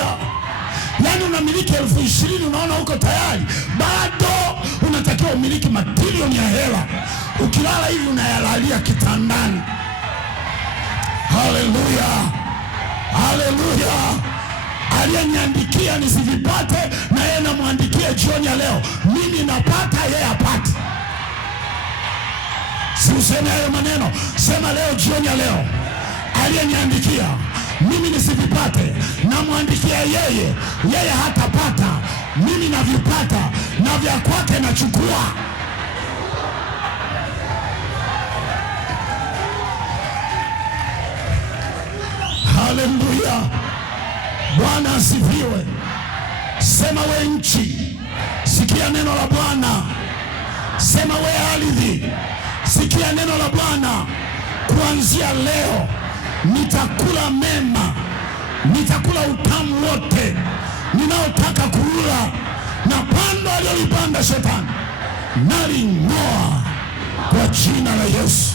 Haleluya. Yaani unamiliki 20,000 unaona uko tayari, bado unatakiwa umiliki matilioni ya hela. Ukilala hivi unayalalia kitandani. Haleluya, haleluya. Aliyeniandikia nisivipate, na yeye namwandikia jioni ya leo. Mimi napata, yeye apate. Si useme hayo maneno, sema leo, jioni ya leo. Aliyeniandikia mimi nisivipate, namwandikia yeye, yeye hatapata, mimi navipata, na vya kwake nachukua. Haleluya, Bwana asifiwe. Sema we nchi, sikia neno la Bwana. Sema we ardhi, sikia neno la Bwana. Kuanzia leo nitakula mema, nitakula utamu wote ninaotaka kula, na pando aliyolipanda shetani naling'oa kwa jina la Yesu.